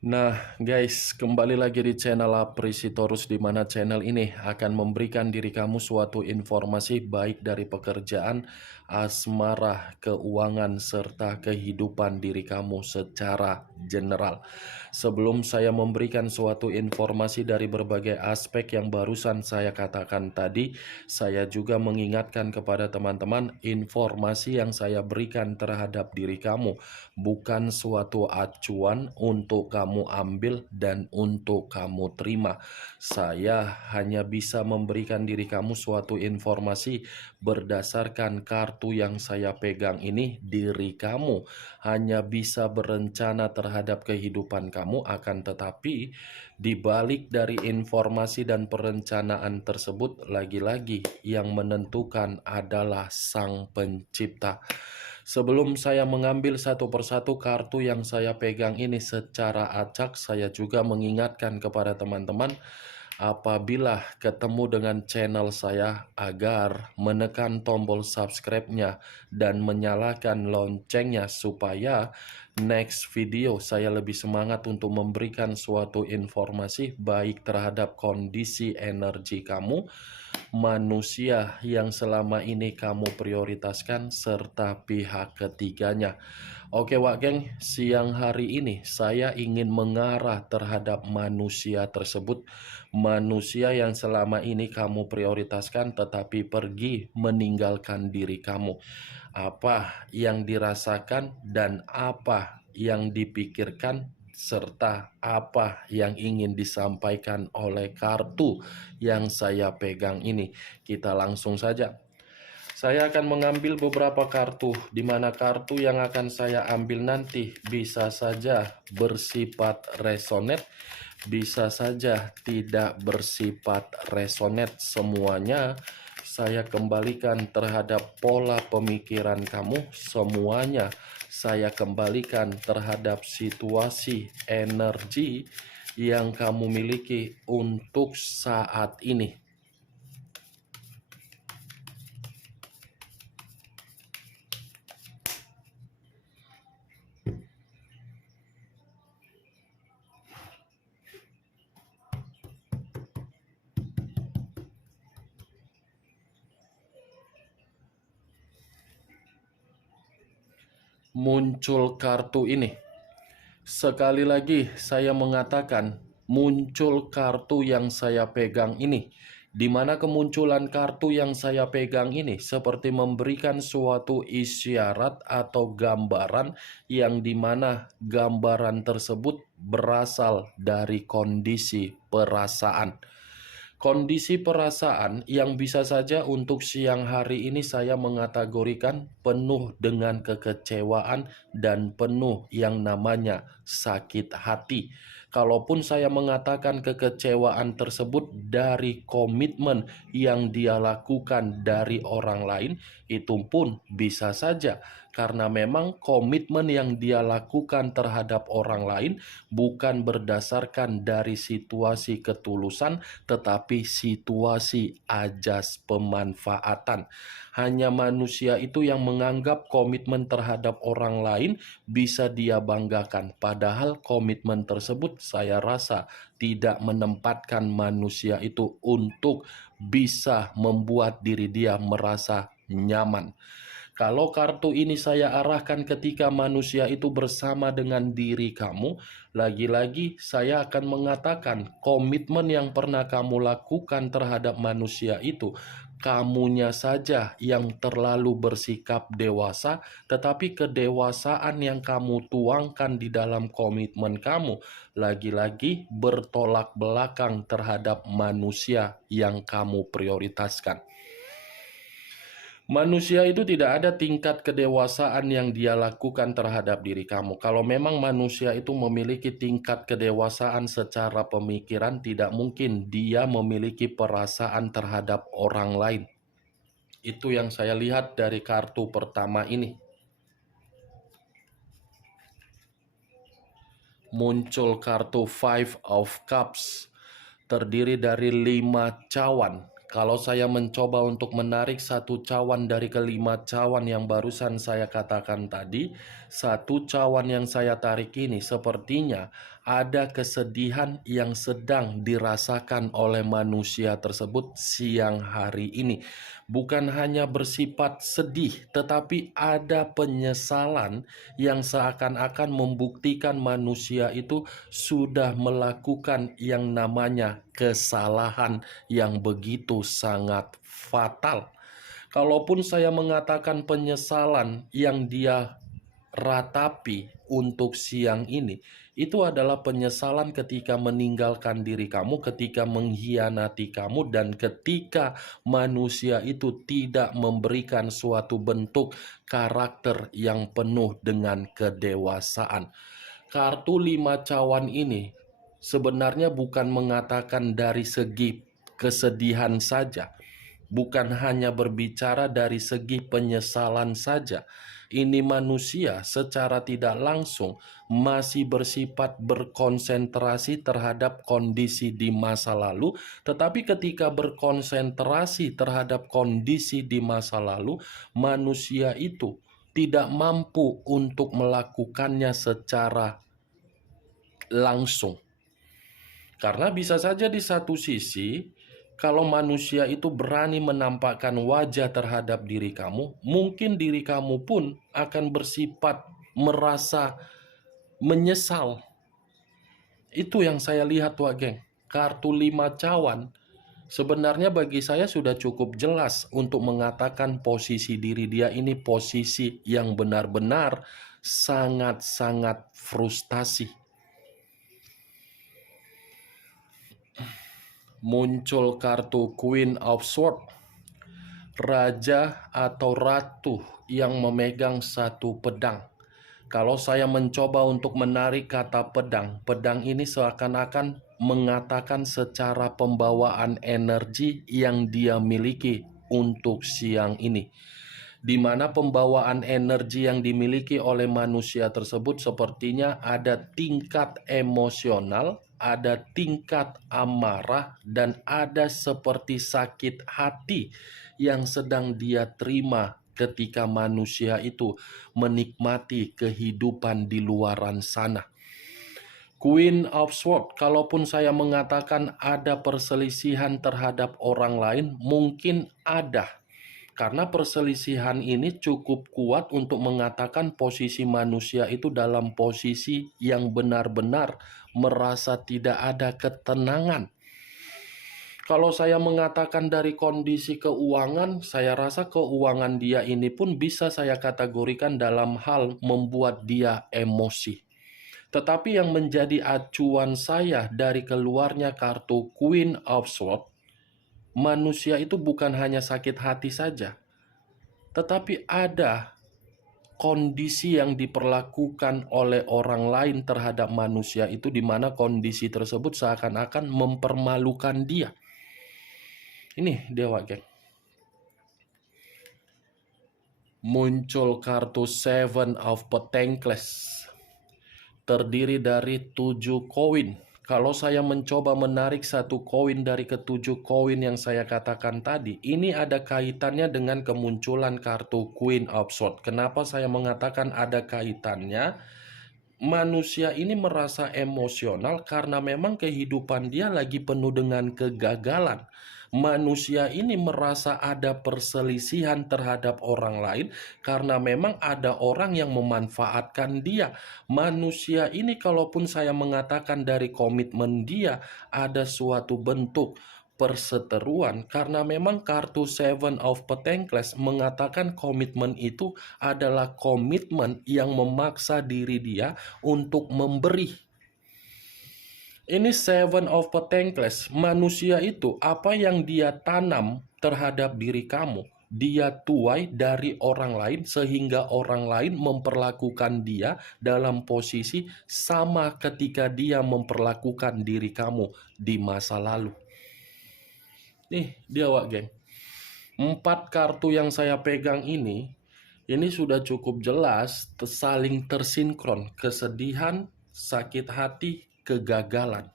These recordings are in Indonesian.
Nah, guys, kembali lagi di channel Aprisitorus, di mana channel ini akan memberikan diri kamu suatu informasi baik dari pekerjaan, asmara, keuangan, serta kehidupan diri kamu secara general. Sebelum saya memberikan suatu informasi dari berbagai aspek yang barusan saya katakan tadi, saya juga mengingatkan kepada teman-teman, informasi yang saya berikan terhadap diri kamu bukan suatu acuan untuk kamu ambil dan untuk kamu terima. Saya hanya bisa memberikan diri kamu suatu informasi berdasarkan kartu yang saya pegang ini. Diri kamu hanya bisa berencana terhadap kehidupan kamu, akan tetapi di balik dari informasi dan perencanaan tersebut, lagi-lagi yang menentukan adalah Sang Pencipta. Sebelum saya mengambil satu persatu kartu yang saya pegang ini secara acak, saya juga mengingatkan kepada teman-teman, apabila ketemu dengan channel saya, agar menekan tombol subscribe-nya dan menyalakan loncengnya supaya next video saya lebih semangat untuk memberikan suatu informasi baik terhadap kondisi energi kamu, manusia yang selama ini kamu prioritaskan, serta pihak ketiganya. Oke Wak Geng, siang hari ini saya ingin mengarah terhadap manusia tersebut. Manusia yang selama ini kamu prioritaskan tetapi pergi meninggalkan diri kamu. Apa yang dirasakan dan apa yang dipikirkan, serta apa yang ingin disampaikan oleh kartu yang saya pegang ini. Kita langsung saja. Saya akan mengambil beberapa kartu, di mana kartu yang akan saya ambil nanti bisa saja bersifat resonate, bisa saja tidak bersifat resonate. Semuanya saya kembalikan terhadap pola pemikiran kamu, semuanya saya kembalikan terhadap situasi energi yang kamu miliki untuk saat ini. Muncul kartu ini. Sekali lagi saya mengatakan, muncul kartu yang saya pegang ini. Di mana kemunculan kartu yang saya pegang ini seperti memberikan suatu isyarat atau gambaran, yang dimana gambaran tersebut berasal dari kondisi perasaan. Kondisi perasaan yang bisa saja untuk siang hari ini saya mengategorikan penuh dengan kekecewaan dan penuh yang namanya sakit hati. Kalaupun saya mengatakan kekecewaan tersebut dari komitmen yang dia lakukan dari orang lain, itu pun bisa saja karena memang komitmen yang dia lakukan terhadap orang lain bukan berdasarkan dari situasi ketulusan, tetapi situasi ajas pemanfaatan. Hanya manusia itu yang menganggap komitmen terhadap orang lain bisa dia banggakan, padahal komitmen tersebut saya rasa tidak menempatkan manusia itu untuk bisa membuat diri dia merasa nyaman. Kalau kartu ini saya arahkan ketika manusia itu bersama dengan diri kamu, lagi-lagi saya akan mengatakan komitmen yang pernah kamu lakukan terhadap manusia itu, kamunya saja yang terlalu bersikap dewasa, tetapi kedewasaan yang kamu tuangkan di dalam komitmen kamu lagi-lagi bertolak belakang terhadap manusia yang kamu prioritaskan. Manusia itu tidak ada tingkat kedewasaan yang dia lakukan terhadap diri kamu. Kalau memang manusia itu memiliki tingkat kedewasaan secara pemikiran, tidak mungkin dia memiliki perasaan terhadap orang lain. Itu yang saya lihat dari kartu pertama ini. Muncul kartu Five of Cups, terdiri dari 5 cawan. Kalau saya mencoba untuk menarik satu cawan dari kelima cawan yang barusan saya katakan tadi, satu cawan yang saya tarik ini sepertinya ada kesedihan yang sedang dirasakan oleh manusia tersebut siang hari ini. Bukan hanya bersifat sedih, tetapi ada penyesalan yang seakan-akan membuktikan manusia itu sudah melakukan yang namanya kesalahan yang begitu sangat fatal. Kalaupun saya mengatakan penyesalan yang dia ratapi untuk siang ini, itu adalah penyesalan ketika meninggalkan diri kamu, ketika mengkhianati kamu, dan ketika manusia itu tidak memberikan suatu bentuk karakter yang penuh dengan kedewasaan. Kartu 5 cawan ini sebenarnya bukan mengatakan dari segi kesedihan saja, bukan hanya berbicara dari segi penyesalan saja. Ini manusia secara tidak langsung masih bersifat berkonsentrasi terhadap kondisi di masa lalu, tetapi ketika berkonsentrasi terhadap kondisi di masa lalu, manusia itu tidak mampu untuk melakukannya secara langsung. Karena bisa saja di satu sisi, kalau manusia itu berani menampakkan wajah terhadap diri kamu, mungkin diri kamu pun akan bersifat merasa menyesal. Itu yang saya lihat, Wak Geng. Kartu 5 cawan sebenarnya bagi saya sudah cukup jelas untuk mengatakan posisi diri dia ini posisi yang benar-benar sangat-sangat frustasi. Muncul kartu Queen of Swords, raja atau ratu yang memegang satu pedang. Kalau saya mencoba untuk menarik kata pedang, pedang ini seakan-akan mengatakan secara pembawaan energi yang dia miliki untuk siang ini, di mana pembawaan energi yang dimiliki oleh manusia tersebut sepertinya ada tingkat emosional, ada tingkat amarah, dan ada seperti sakit hati yang sedang dia terima ketika manusia itu menikmati kehidupan di luaran sana. Queen of Swords, kalaupun saya mengatakan ada perselisihan terhadap orang lain, mungkin ada. Karena perselisihan ini cukup kuat untuk mengatakan posisi manusia itu dalam posisi yang benar-benar merasa tidak ada ketenangan. Kalau saya mengatakan dari kondisi keuangan, saya rasa keuangan dia ini pun bisa saya kategorikan dalam hal membuat dia emosi. Tetapi yang menjadi acuan saya dari keluarnya kartu Queen of Swords, manusia itu bukan hanya sakit hati saja, tetapi ada kondisi yang diperlakukan oleh orang lain terhadap manusia itu, di mana kondisi tersebut seakan-akan mempermalukan dia. Ini Dewa Geng. Muncul kartu Seven of Pentacles, terdiri dari 7 koin. Kalau saya mencoba menarik satu koin dari ketujuh koin yang saya katakan tadi, ini ada kaitannya dengan kemunculan kartu Queen of Swords. Kenapa saya mengatakan ada kaitannya? Manusia ini merasa emosional karena memang kehidupan dia lagi penuh dengan kegagalan. Manusia ini merasa ada perselisihan terhadap orang lain karena memang ada orang yang memanfaatkan dia. Manusia ini, kalaupun saya mengatakan dari komitmen dia, ada suatu bentuk perseteruan karena memang kartu Seven of Pentacles mengatakan komitmen itu adalah komitmen yang memaksa diri dia untuk memberi. Ini Seven of Pentacles, manusia itu apa yang dia tanam terhadap diri kamu, dia tuai dari orang lain sehingga orang lain memperlakukan dia dalam posisi sama ketika dia memperlakukan diri kamu di masa lalu. Nih dia, Wak Geng. 4 kartu yang saya pegang ini sudah cukup jelas saling tersinkron. Kesedihan, sakit hati, kegagalan.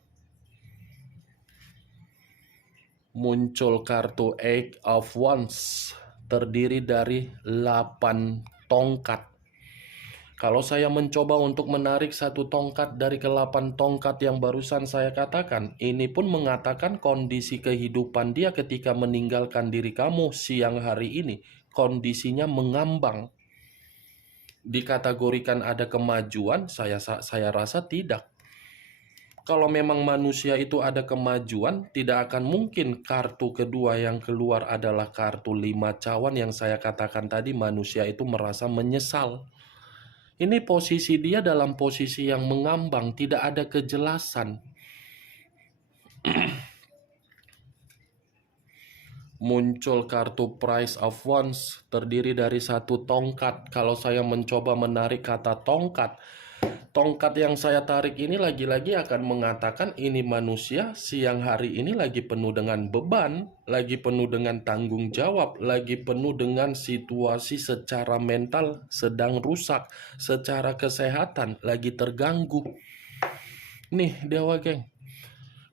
Muncul kartu Eight of Wands, terdiri dari 8 tongkat. Kalau saya mencoba untuk menarik satu tongkat dari ke-8 tongkat yang barusan saya katakan, ini pun mengatakan kondisi kehidupan dia ketika meninggalkan diri kamu siang hari ini, kondisinya mengambang. Dikategorikan ada kemajuan, saya rasa tidak. Kalau memang manusia itu ada kemajuan, tidak akan mungkin kartu kedua yang keluar adalah kartu 5 cawan yang saya katakan tadi manusia itu merasa menyesal. Ini posisi dia dalam posisi yang mengambang, tidak ada kejelasan. Muncul kartu Price of Wands, terdiri dari satu tongkat. Kalau saya mencoba menarik kata tongkat, tongkat yang saya tarik ini lagi-lagi akan mengatakan ini manusia siang hari ini lagi penuh dengan beban, lagi penuh dengan tanggung jawab, lagi penuh dengan situasi secara mental sedang rusak, secara kesehatan lagi terganggu. Nih Dewa Geng,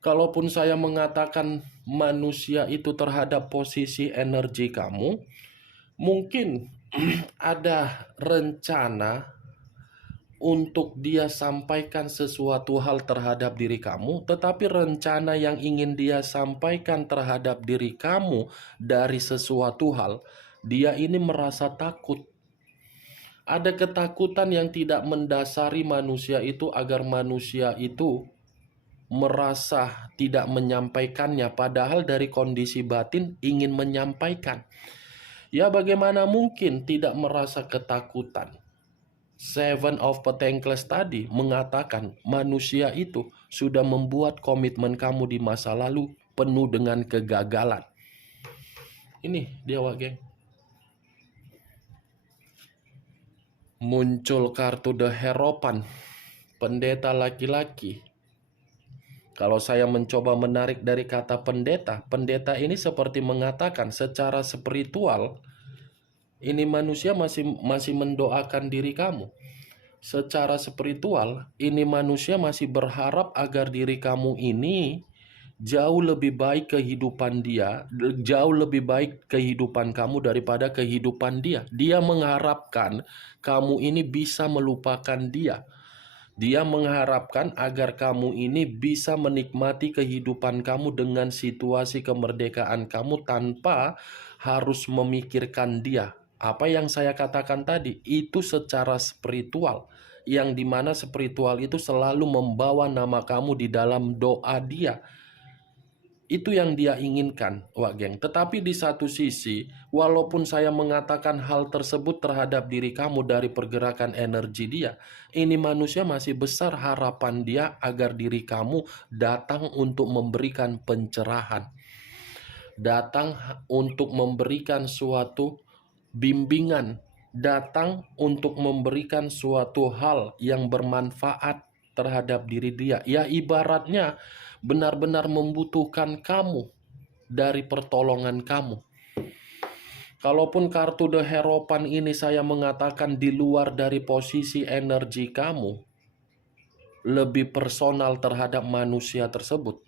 kalaupun saya mengatakan manusia itu terhadap posisi energi kamu, mungkin ada rencana untuk dia sampaikan sesuatu hal terhadap diri kamu, tetapi rencana yang ingin dia sampaikan terhadap diri kamu dari sesuatu hal, dia ini merasa takut. Ada ketakutan yang tidak mendasari manusia itu agar manusia itu merasa tidak menyampaikannya, padahal dari kondisi batin ingin menyampaikan. Ya, bagaimana mungkin tidak merasa ketakutan? Seven of Pentacles tadi mengatakan manusia itu sudah membuat komitmen kamu di masa lalu penuh dengan kegagalan. Ini dia Geng. Muncul kartu The Hierophant, pendeta laki-laki. Kalau saya mencoba menarik dari kata pendeta, pendeta ini seperti mengatakan secara spiritual ini manusia masih mendoakan diri kamu. Secara spiritual, ini manusia masih berharap agar diri kamu ini jauh lebih baik kehidupan dia, jauh lebih baik kehidupan kamu daripada kehidupan dia. Dia mengharapkan kamu ini bisa melupakan dia. Dia mengharapkan agar kamu ini bisa menikmati kehidupan kamu dengan situasi kemerdekaan kamu tanpa harus memikirkan dia. Apa yang saya katakan tadi, itu secara spiritual. Yang dimana spiritual itu selalu membawa nama kamu di dalam doa dia. Itu yang dia inginkan, Wak Geng. Tetapi di satu sisi, walaupun saya mengatakan hal tersebut terhadap diri kamu dari pergerakan energi dia, ini manusia masih besar harapan dia agar diri kamu datang untuk memberikan pencerahan. Datang untuk memberikan suatu bimbingan. Datang untuk memberikan suatu hal yang bermanfaat terhadap diri dia. Ya, ibaratnya benar-benar membutuhkan kamu dari pertolongan kamu. Kalaupun kartu The Hierophant ini saya mengatakan di luar dari posisi energi kamu, lebih personal terhadap manusia tersebut,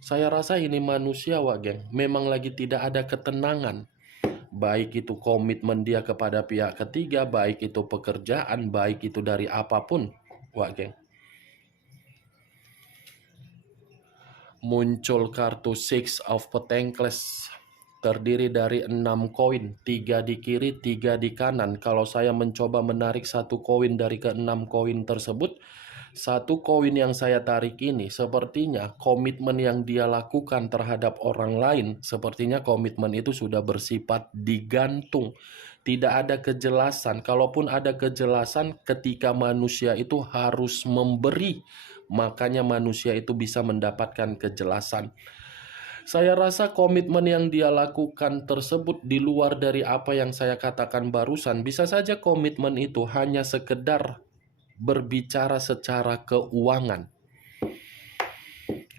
saya rasa ini manusia, Wak Geng, memang lagi tidak ada ketenangan. Baik itu komitmen dia kepada pihak ketiga, baik itu pekerjaan, baik itu dari apapun, Wak Geng. Muncul kartu Six of Pentacles, terdiri dari 6 koin, 3 di kiri, 3 di kanan. Kalau saya mencoba menarik satu koin dari ke-6 koin tersebut, satu koin yang saya tarik ini sepertinya komitmen yang dia lakukan terhadap orang lain, sepertinya komitmen itu sudah bersifat digantung. Tidak ada kejelasan. Kalaupun ada kejelasan, ketika manusia itu harus memberi, makanya manusia itu bisa mendapatkan kejelasan. Saya rasa komitmen yang dia lakukan tersebut di luar dari apa yang saya katakan barusan. Bisa saja komitmen itu hanya sekedar berbicara secara keuangan.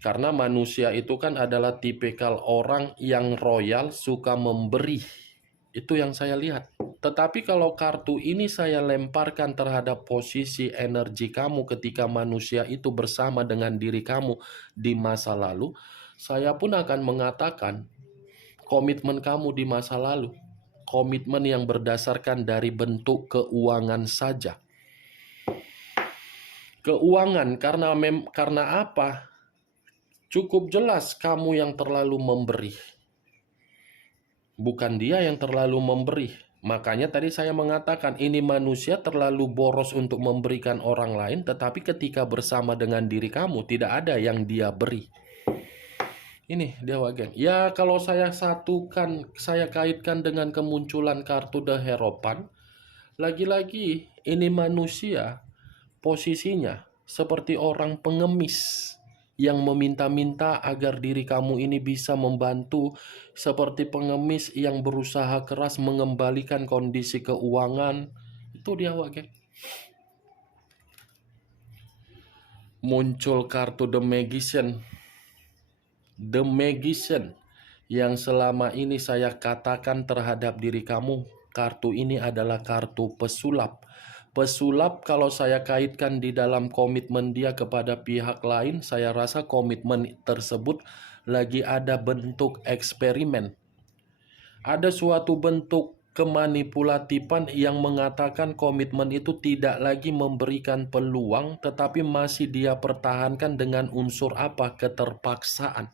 Karena manusia itu kan adalah tipikal orang yang royal, suka memberi. Itu yang saya lihat. Tetapi kalau kartu ini saya lemparkan terhadap posisi energi kamu ketika manusia itu bersama dengan diri kamu di masa lalu, saya pun akan mengatakan komitmen kamu di masa lalu, komitmen yang berdasarkan dari bentuk keuangan saja. Keuangan karena apa? Cukup jelas kamu yang terlalu memberi. Bukan dia yang terlalu memberi. Makanya tadi saya mengatakan ini manusia terlalu boros untuk memberikan orang lain, tetapi ketika bersama dengan diri kamu tidak ada yang dia beri. Ini dia geng. Ya kalau saya satukan, saya kaitkan dengan kemunculan kartu The Hierophant, lagi-lagi ini manusia posisinya seperti orang pengemis yang meminta-minta agar diri kamu ini bisa membantu, seperti pengemis yang berusaha keras mengembalikan kondisi keuangan. Itu dia geng. Muncul kartu The Magician. The Magician yang selama ini saya katakan terhadap diri kamu, kartu ini adalah kartu pesulap. Pesulap kalau saya kaitkan di dalam komitmen dia kepada pihak lain, saya rasa komitmen tersebut lagi ada bentuk eksperimen. Ada suatu bentuk kemanipulatifan yang mengatakan komitmen itu tidak lagi memberikan peluang, tetapi masih dia pertahankan dengan unsur apa? Keterpaksaan.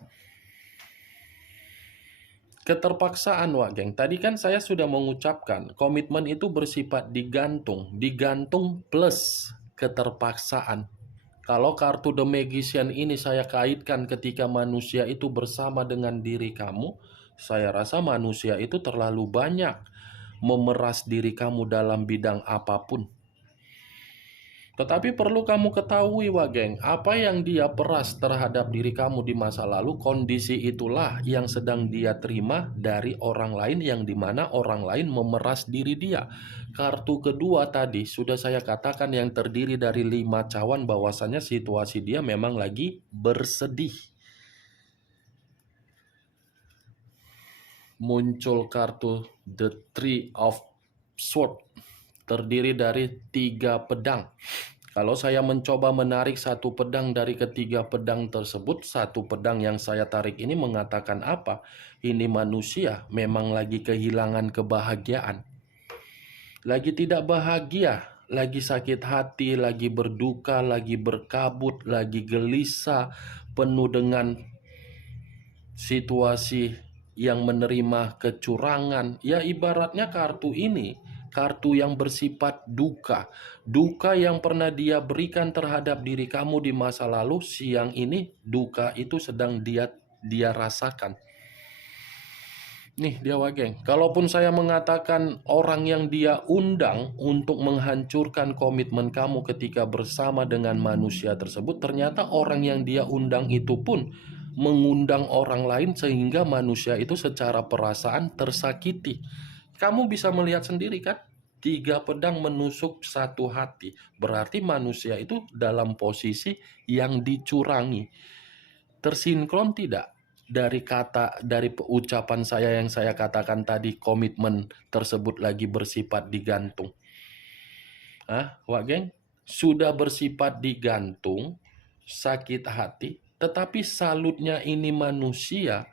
Keterpaksaan, geng. Tadi kan saya sudah mengucapkan komitmen itu bersifat digantung plus keterpaksaan. Kalau kartu The Magician ini saya kaitkan ketika manusia itu bersama dengan diri kamu, saya rasa manusia itu terlalu banyak memeras diri kamu dalam bidang apapun. Tetapi perlu kamu ketahui, geng, apa yang dia peras terhadap diri kamu di masa lalu, kondisi itulah yang sedang dia terima dari orang lain, yang dimana orang lain memeras diri dia. Kartu kedua tadi sudah saya katakan yang terdiri dari 5 cawan, bahwasanya situasi dia memang lagi bersedih. Muncul kartu The Three of Swords, terdiri dari 3 pedang. Kalau saya mencoba menarik satu pedang dari ketiga pedang tersebut, satu pedang yang saya tarik ini mengatakan apa? Ini manusia memang lagi kehilangan kebahagiaan. Lagi tidak bahagia, lagi sakit hati, lagi berduka, lagi berkabut, lagi gelisah, penuh dengan situasi yang menerima kecurangan. Ya ibaratnya kartu ini, kartu yang bersifat duka. Duka yang pernah dia berikan terhadap diri kamu di masa lalu, siang ini duka itu sedang dia rasakan. Nih dia geng. Kalaupun saya mengatakan orang yang dia undang untuk menghancurkan komitmen kamu ketika bersama dengan manusia tersebut, ternyata orang yang dia undang itu pun mengundang orang lain sehingga manusia itu secara perasaan tersakiti. Kamu bisa melihat sendiri kan? 3 pedang menusuk satu hati. Berarti manusia itu dalam posisi yang dicurangi. Tersinkron tidak? Dari ucapan saya yang saya katakan tadi, komitmen tersebut lagi bersifat digantung. Geng, sudah bersifat digantung, sakit hati, tetapi salutnya ini manusia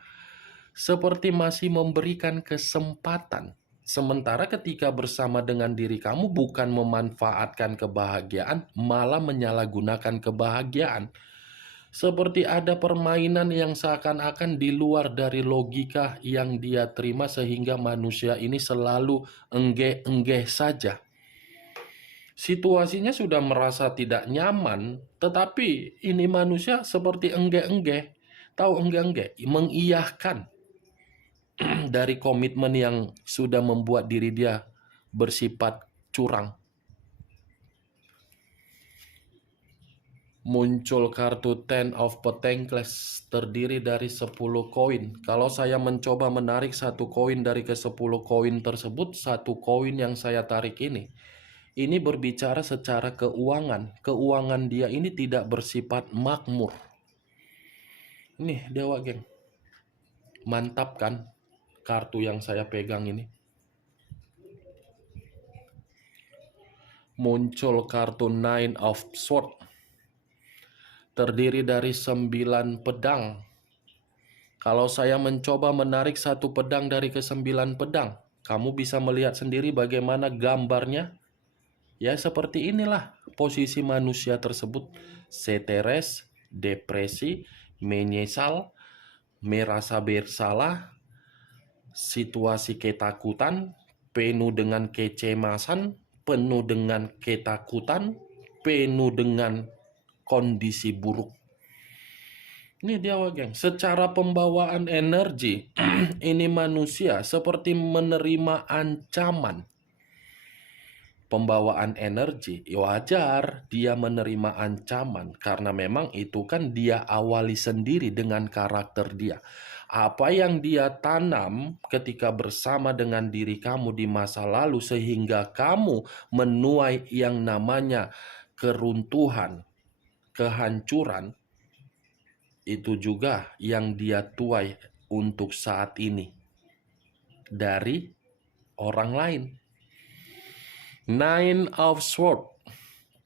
seperti masih memberikan kesempatan. Sementara ketika bersama dengan diri kamu bukan memanfaatkan kebahagiaan, malah menyalahgunakan kebahagiaan. Seperti ada permainan yang seakan-akan di luar dari logika yang dia terima, sehingga manusia ini selalu enggeh-enggeh saja. Situasinya sudah merasa tidak nyaman, tetapi ini manusia seperti enggeh-enggeh. Tahu enggeh-enggeh? Mengiyahkan dari komitmen yang sudah membuat diri dia bersifat curang. Muncul kartu Ten of Pentacles, terdiri dari 10 koin. Kalau saya mencoba menarik satu koin dari ke-10 koin tersebut, satu koin yang saya tarik ini berbicara secara keuangan. Keuangan dia ini tidak bersifat makmur. Nih dewa geng, mantap kan kartu yang saya pegang ini. Muncul kartu Nine of Swords, terdiri dari 9 pedang. Kalau saya mencoba menarik satu pedang dari ke-9 pedang, kamu bisa melihat sendiri bagaimana gambarnya. Ya seperti inilah posisi manusia tersebut. Stres, depresi, menyesal, merasa bersalah, situasi ketakutan, penuh dengan kecemasan, penuh dengan ketakutan, penuh dengan kondisi buruk. Ini dia geng, secara pembawaan energi, ini manusia seperti menerima ancaman. Pembawaan energi, wajar dia menerima ancaman karena memang itu kan dia awali sendiri dengan karakter dia. Apa yang dia tanam ketika bersama dengan diri kamu di masa lalu sehingga kamu menuai yang namanya keruntuhan, kehancuran, itu juga yang dia tuai untuk saat ini dari orang lain. Nine of Swords,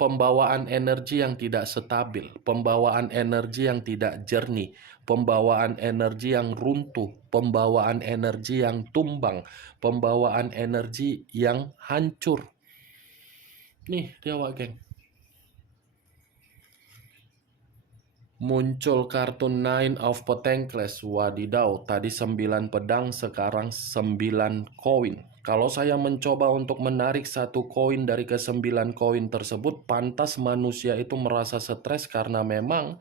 pembawaan energi yang tidak stabil, pembawaan energi yang tidak jernih, pembawaan energi yang runtuh, pembawaan energi yang tumbang, pembawaan energi yang hancur. Nih dia geng. Muncul kartu Nine of Pentacles. Wadidaw, tadi 9 pedang, sekarang 9 koin. Kalau saya mencoba untuk menarik satu koin dari ke-9 koin tersebut, pantas manusia itu merasa stres karena memang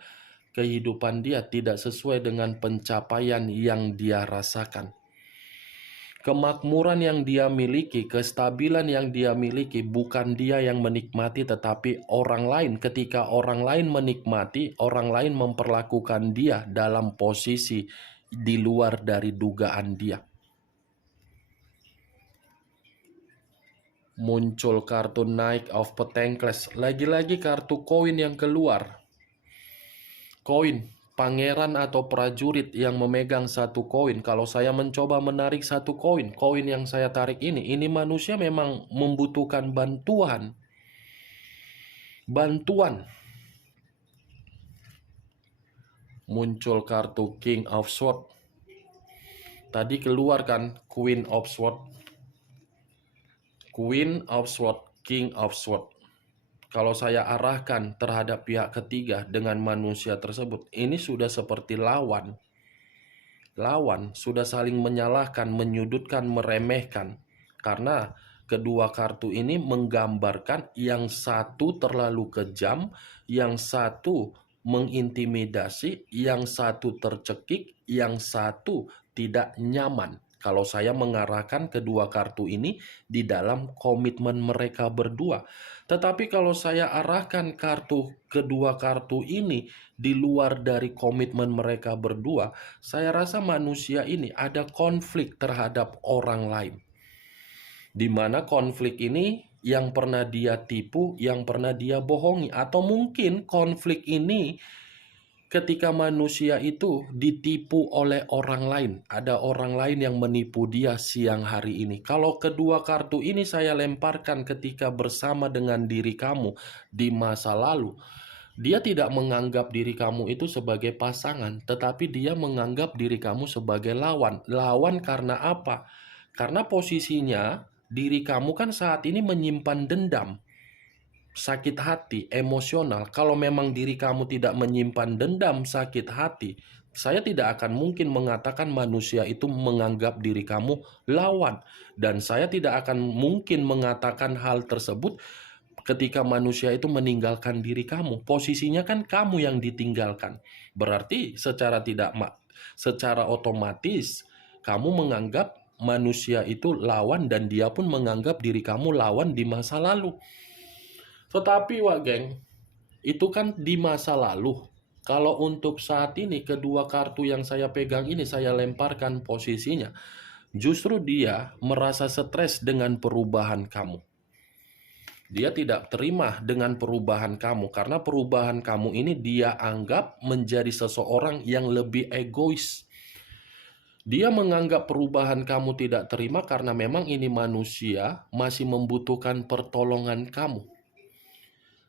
kehidupan dia tidak sesuai dengan pencapaian yang dia rasakan. Kemakmuran yang dia miliki, kestabilan yang dia miliki, bukan dia yang menikmati tetapi orang lain. Ketika orang lain menikmati, orang lain memperlakukan dia dalam posisi di luar dari dugaan dia. Muncul kartu Knight of Pentacles. Lagi-lagi kartu koin yang keluar. Koin. Pangeran atau prajurit yang memegang satu koin. Kalau saya mencoba menarik satu koin, koin yang saya tarik ini manusia memang membutuhkan bantuan. Muncul kartu King of Swords. Tadi keluar kan Queen of Swords. Queen of Swords, King of Swords. Kalau saya arahkan terhadap pihak ketiga dengan manusia tersebut, ini sudah seperti lawan. Lawan sudah saling menyalahkan, menyudutkan, meremehkan. Karena kedua kartu ini menggambarkan yang satu terlalu kejam, yang satu mengintimidasi, yang satu tercekik, yang satu tidak nyaman. Kalau saya mengarahkan kedua kartu ini di dalam komitmen mereka berdua. Tetapi kalau saya arahkan kedua kartu ini di luar dari komitmen mereka berdua, saya rasa manusia ini ada konflik terhadap orang lain. Di mana konflik ini yang pernah dia tipu, yang pernah dia bohongi. Atau mungkin konflik ini ketika manusia itu ditipu oleh orang lain. Ada orang lain yang menipu dia siang hari ini. Kalau kedua kartu ini saya lemparkan ketika bersama dengan diri kamu di masa lalu, dia tidak menganggap diri kamu itu sebagai pasangan, tetapi dia menganggap diri kamu sebagai lawan. Lawan karena apa? Karena posisinya diri kamu kan saat ini menyimpan dendam, sakit hati, emosional. Kalau memang diri kamu tidak menyimpan dendam, sakit hati, saya tidak akan mungkin mengatakan manusia itu menganggap diri kamu lawan. Dan saya tidak akan mungkin mengatakan hal tersebut ketika manusia itu meninggalkan diri kamu. Posisinya kan kamu yang ditinggalkan. Berarti secara otomatis kamu menganggap manusia itu lawan dan dia pun menganggap diri kamu lawan di masa lalu. Tetapi geng, itu kan di masa lalu. Kalau untuk saat ini, kedua kartu yang saya pegang ini saya lemparkan posisinya. Justru dia merasa stres dengan perubahan kamu. Dia tidak terima dengan perubahan kamu. Karena perubahan kamu ini dia anggap menjadi seseorang yang lebih egois. Dia menganggap perubahan kamu tidak terima karena memang ini manusia masih membutuhkan pertolongan kamu.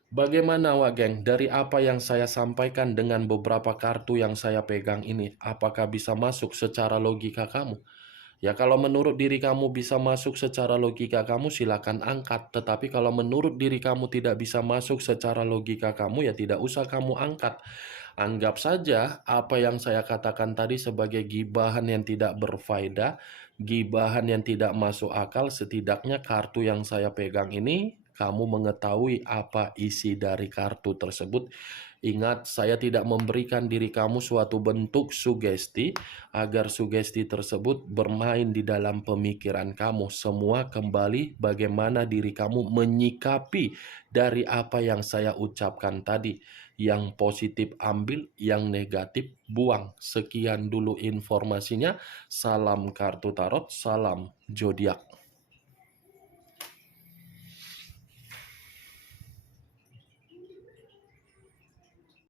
Bagaimana geng, dari apa yang saya sampaikan dengan beberapa kartu yang saya pegang ini, apakah bisa masuk secara logika kamu? Ya kalau menurut diri kamu bisa masuk secara logika kamu silakan angkat, tetapi kalau menurut diri kamu tidak bisa masuk secara logika kamu ya tidak usah kamu angkat. Anggap saja apa yang saya katakan tadi sebagai gibahan yang tidak berfaedah, gibahan yang tidak masuk akal, setidaknya kartu yang saya pegang ini kamu mengetahui apa isi dari kartu tersebut. Ingat, saya tidak memberikan diri kamu suatu bentuk sugesti agar sugesti tersebut bermain di dalam pemikiran kamu. Semua kembali bagaimana diri kamu menyikapi dari apa yang saya ucapkan tadi. Yang positif ambil, yang negatif buang. Sekian dulu informasinya. Salam kartu tarot, salam zodiak.